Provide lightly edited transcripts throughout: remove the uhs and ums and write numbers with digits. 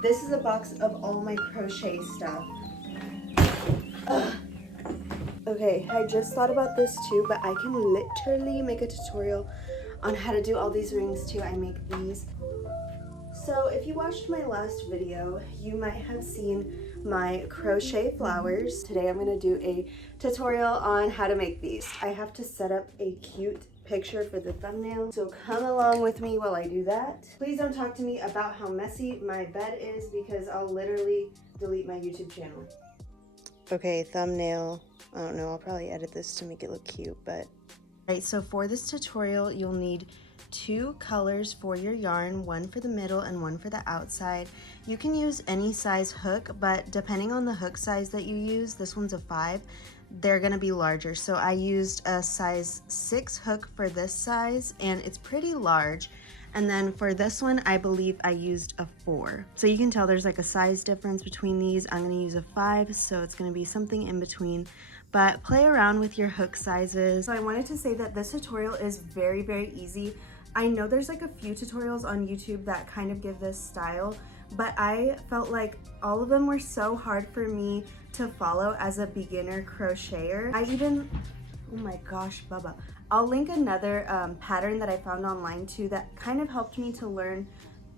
This is a box of all my crochet stuff. Ugh. Okay, I just thought about this too, but I can literally make a tutorial on how to do all these rings too. I make these. So if you watched my last video, you might have seen my crochet flowers. Today I'm going to do a tutorial on how to make these. I have to set up a cute picture for the thumbnail, so come along with me while I do that. Please don't talk to me about how messy my bed is because I'll literally delete my YouTube channel. Okay, thumbnail. I don't know, I'll probably edit this to make it look cute, but... Alright, so for this tutorial, you'll need 2 colors for your yarn, one for the middle and one for the outside. You can use any size hook, but depending on the hook size that you use, this one's a 5, they're gonna be larger. So I used a size 6 hook for this size, and it's pretty large. And then for this one, I believe I used a 4. So you can tell there's like a size difference between these. I'm gonna use a 5, so it's gonna be something in between. But play around with your hook sizes. So I wanted to say that this tutorial is very, very easy. I know there's like a few tutorials on YouTube that kind of give this style, but I felt like all of them were so hard for me to follow as a beginner crocheter. Oh my gosh, Bubba. I'll link another pattern that I found online too that kind of helped me to learn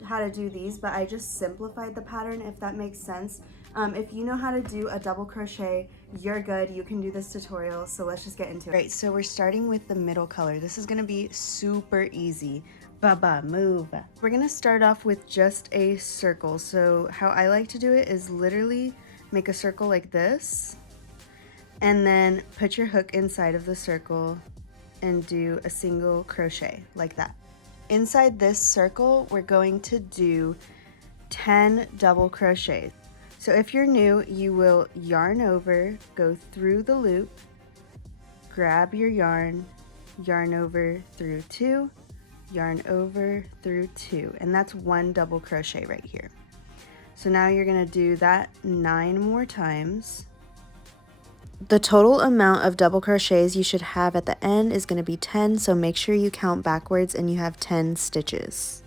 how to do these, but I just simplified the pattern, if that makes sense. If you know how to do a double crochet, you're good. You can do this tutorial, so let's just get into it. Right, so we're starting with the middle color. This is gonna be super easy. Baba, move. We're gonna start off with just a circle. So how I like to do it is literally make a circle like this, and then put your hook inside of the circle and do a single crochet like that. Inside this circle, we're going to do 10 double crochets. So if you're new, you will yarn over, go through the loop, grab your yarn, yarn over through 2, yarn over through 2, and that's 1 double crochet right here. So now you're gonna do that 9 more times. The total amount of double crochets you should have at the end is going to be 10, so make sure you count backwards and you have 10 stitches.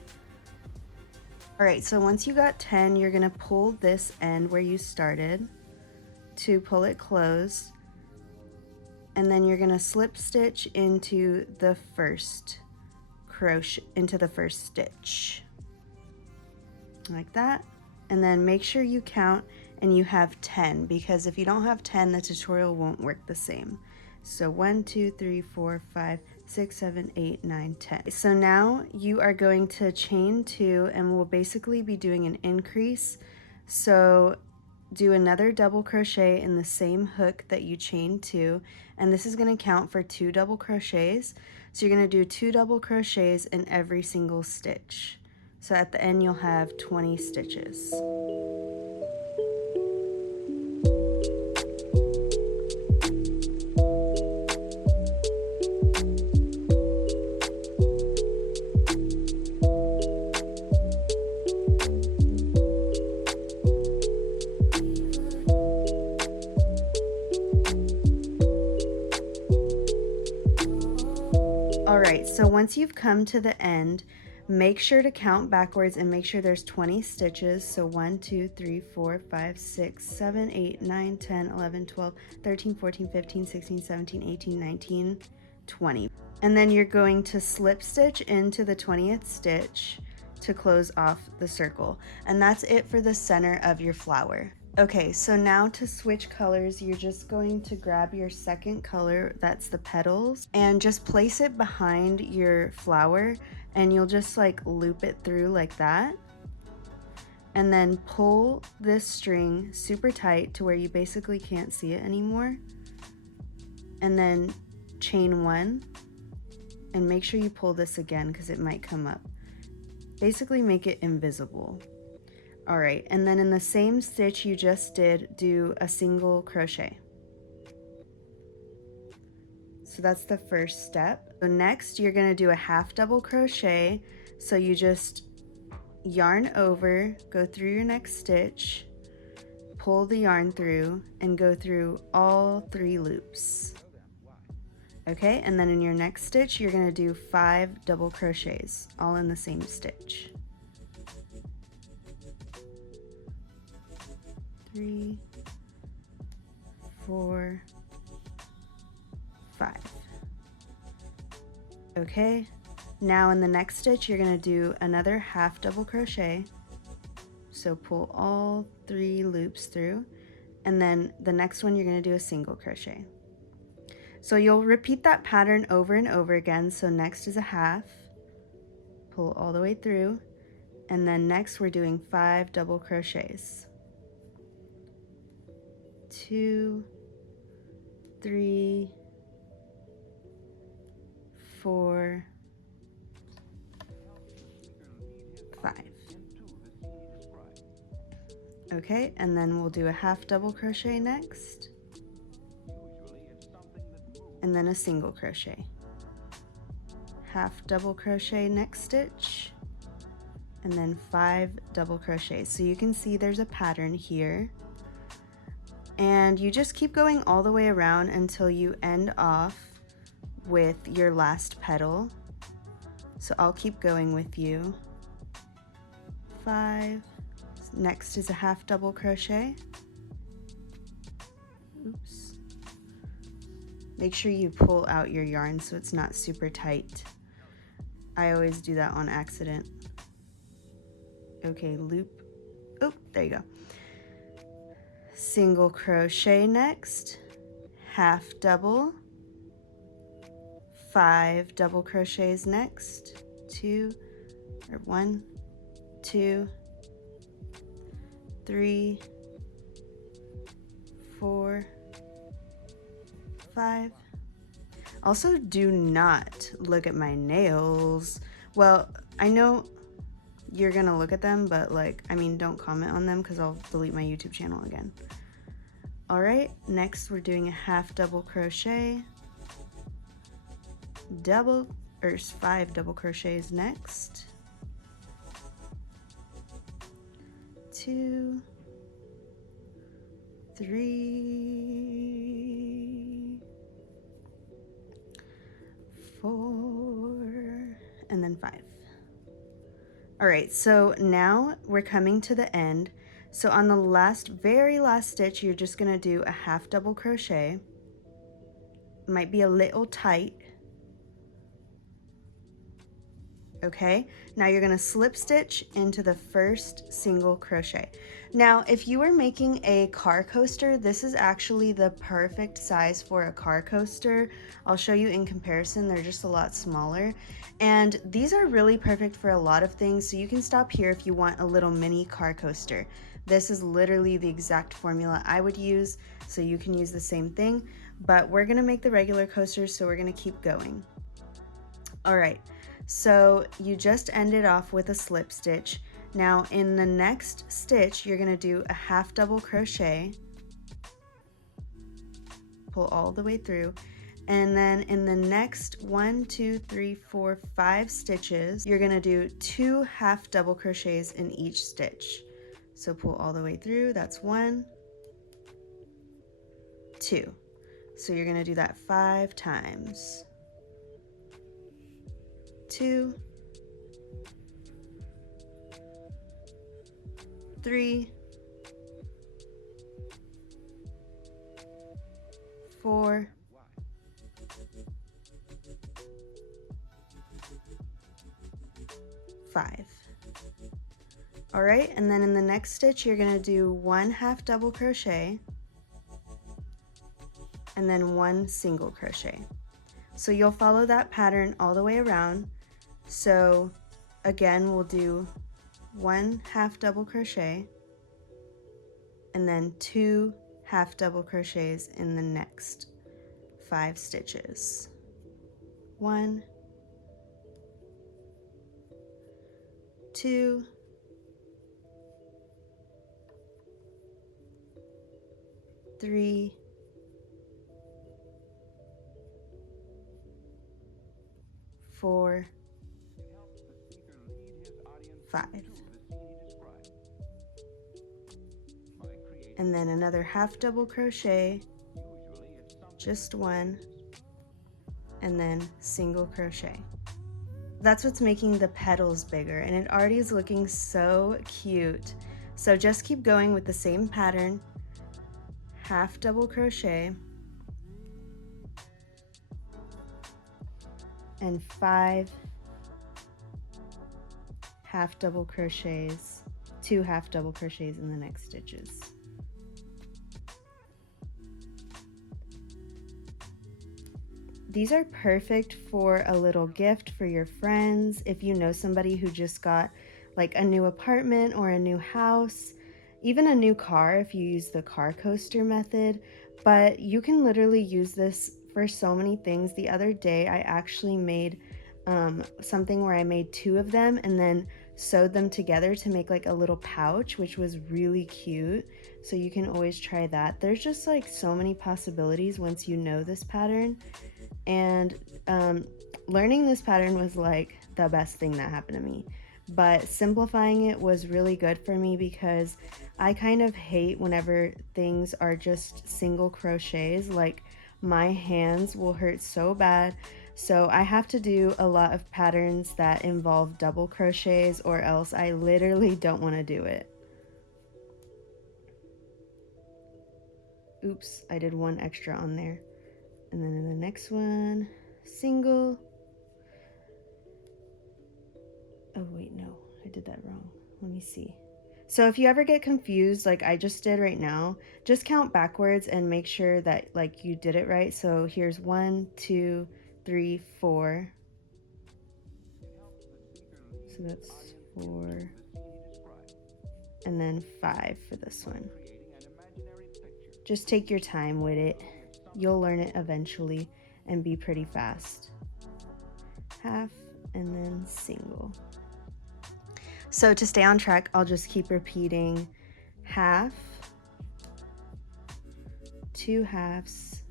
Alright, so once you got 10, you're going to pull this end where you started to pull it closed, and then you're going to slip stitch into the first crochet, into the first stitch, like that, and then make sure you count and you have 10, because if you don't have 10, the tutorial won't work the same. So 1, 2, 3, 4, 5, 6, 7, 8, 9, 10. So now you are going to chain 2, and we'll basically be doing an increase. So do another double crochet in the same hook that you chained 2, and this is going to count for 2 double crochets. So you're going to do 2 double crochets in every single stitch. So at the end you'll have 20 stitches. Alright, so once you've come to the end, make sure to count backwards and make sure there's 20 stitches. So 1, 2, 3, 4, 5, 6, 7, 8, 9, 10, 11, 12, 13, 14, 15, 16, 17, 18, 19, 20. And then you're going to slip stitch into the 20th stitch to close off the circle. And that's it for the center of your flower. Okay, so now to switch colors, you're just going to grab your second color, that's the petals, and just place it behind your flower, and you'll just like loop it through like that. And then pull this string super tight to where you basically can't see it anymore. And then chain 1, and make sure you pull this again because it might come up. Basically make it invisible. Alright, and then in the same stitch you just did, do a single crochet. So that's the first step. So next you're going to do a half double crochet. So you just yarn over, go through your next stitch, pull the yarn through, and go through all 3 loops. Okay, and then in your next stitch you're going to do 5 double crochets, all in the same stitch. 3, 4, 5. Okay, now in the next stitch you're going to do another half double crochet. So pull all 3 loops through, and then the next one you're going to do a single crochet. So you'll repeat that pattern over and over again. So next is a half, pull all the way through, and then next we're doing 5 double crochets. 2, 3, 4, 5. Okay, and then we'll do a half double crochet next, and then a single crochet. Half double crochet next stitch, and then 5 double crochets. So you can see there's a pattern here, and you just keep going all the way around until you end off with your last petal. So I'll keep going with you. 5. Next is a half double crochet. Oops. Make sure you pull out your yarn so it's not super tight. I always do that on accident. Okay, loop. Oh, there you go. Single crochet next, half double, 5 double crochets next, 1, 2, 3, 4, 5. Also, do not look at my nails. Well, I know you're gonna look at them, but don't comment on them because I'll delete my YouTube channel again. All right, next we're doing a half double crochet, 5 double crochets next, 2, 3, 4, and then 5. All right, so now we're coming to the end. So on the very last stitch, you're just gonna do a half double crochet. It might be a little tight. Okay, now you're gonna slip stitch into the first single crochet. Now, if you were making a car coaster, this is actually the perfect size for a car coaster. I'll show you in comparison, they're just a lot smaller. And these are really perfect for a lot of things, so you can stop here if you want a little mini car coaster. This is literally the exact formula I would use, so you can use the same thing, but we're gonna make the regular coasters, so we're gonna keep going. All right, so you just ended off with a slip stitch. Now in the next stitch, you're gonna do a half double crochet, pull all the way through, and then in the next 1, 2, 3, 4, 5 stitches, you're gonna do 2 half double crochets in each stitch. So pull all the way through, that's 1, 2. So you're gonna do that 5 times. 2, 3, 4, 5. All right, and then in the next stitch, you're gonna do 1 half double crochet and then 1 single crochet. So you'll follow that pattern all the way around. So again, we'll do 1 half double crochet and then 2 half double crochets in the next 5 stitches. 1, 2, 3, 4, 5. And then another half double crochet, just 1, and then single crochet. That's what's making the petals bigger, and it already is looking so cute. So just keep going with the same pattern, half double crochet, and 5 half double crochets, 2 half double crochets in the next stitches. These are perfect for a little gift for your friends. If you know somebody who just got like a new apartment or a new house, even a new car if you use the car coaster method. But you can literally use this for so many things. The other day I actually made something where I made 2 of them and then sewed them together to make like a little pouch, which was really cute. So you can always try that. There's just like so many possibilities once you know this pattern. And learning this pattern was like the best thing that happened to me. But simplifying it was really good for me because I kind of hate whenever things are just single crochets. Like my hands will hurt so bad. So I have to do a lot of patterns that involve double crochets or else I literally don't want to do it. Oops, I did one extra on there. And then in the next one, single. Oh wait, no, I did that wrong. Let me see. So if you ever get confused like I just did right now, just count backwards and make sure that like you did it right. So here's 1, 2, 3, 4. So that's 4. And then 5 for this one. Just take your time with it. You'll learn it eventually and be pretty fast. Half and then single. So to stay on track, I'll just keep repeating half, 2 halves,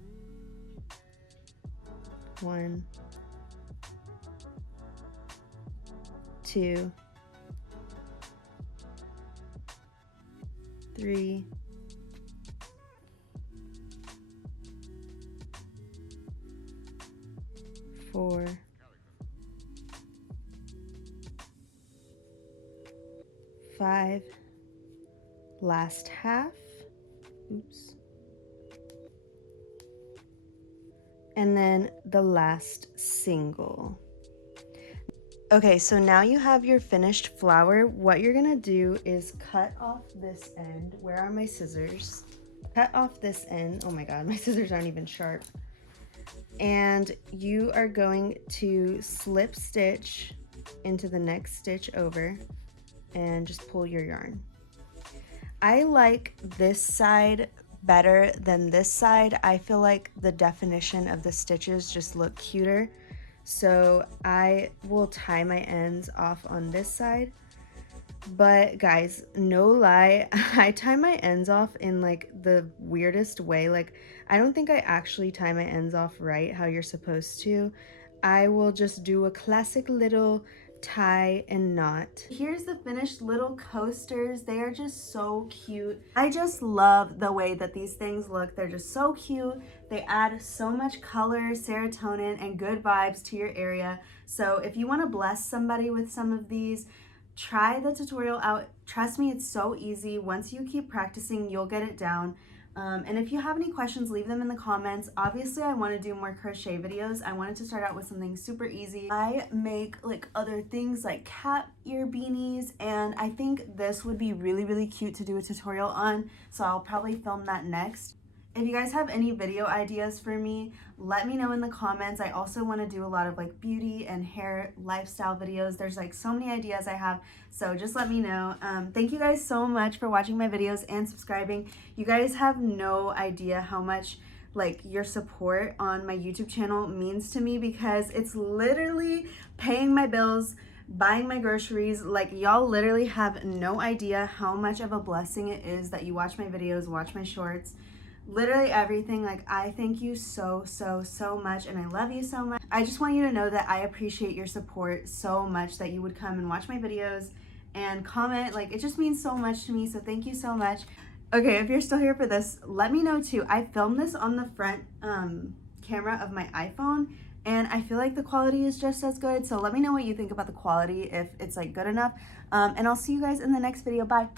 1, 2, 3, 4, 5, last half, oops, and then the last single. Okay, so now you have your finished flower. What you're gonna do is cut off this end. Where are my scissors? Cut off this end. Oh my god, my scissors aren't even sharp. And you are going to slip stitch into the next stitch over and just pull your yarn. I like this side better than this side. I feel like the definition of the stitches just look cuter. So I will tie my ends off on this side. But guys, no lie, I tie my ends off in like the weirdest way. Like I don't think I actually tie my ends off right how you're supposed to. I will just do a classic little tie and knot. Here's the finished little coasters. They are just so cute. I just love the way that these things look. They're just so cute. They add so much color, serotonin, and good vibes to your area. So if you want to bless somebody with some of these, try the tutorial out. Trust me, it's so easy. Once you keep practicing, you'll get it down. And if you have any questions, leave them in the comments. Obviously, I want to do more crochet videos. I wanted to start out with something super easy. I make like other things like cat ear beanies, and I think this would be really, really cute to do a tutorial on. So I'll probably film that next. If you guys have any video ideas for me, let me know in the comments. I also want to do a lot of like beauty and hair lifestyle videos. There's like so many ideas I have, so just let me know. Thank you guys so much for watching my videos and subscribing. You guys have no idea how much like your support on my YouTube channel means to me, because it's literally paying my bills, buying my groceries. Like y'all literally have no idea how much of a blessing it is that you watch my videos, watch my shorts, literally everything. Like I thank you so much, and I love you so much. I just want you to know that I appreciate your support so much, that you would come and watch my videos and comment. Like it just means so much to me, so thank you so much. Okay, if you're still here for this, let me know too. I filmed this on the front camera of my iPhone, and I feel like the quality is just as good, so let me know what you think about the quality, if it's like good enough. And I'll see you guys in the next video. Bye.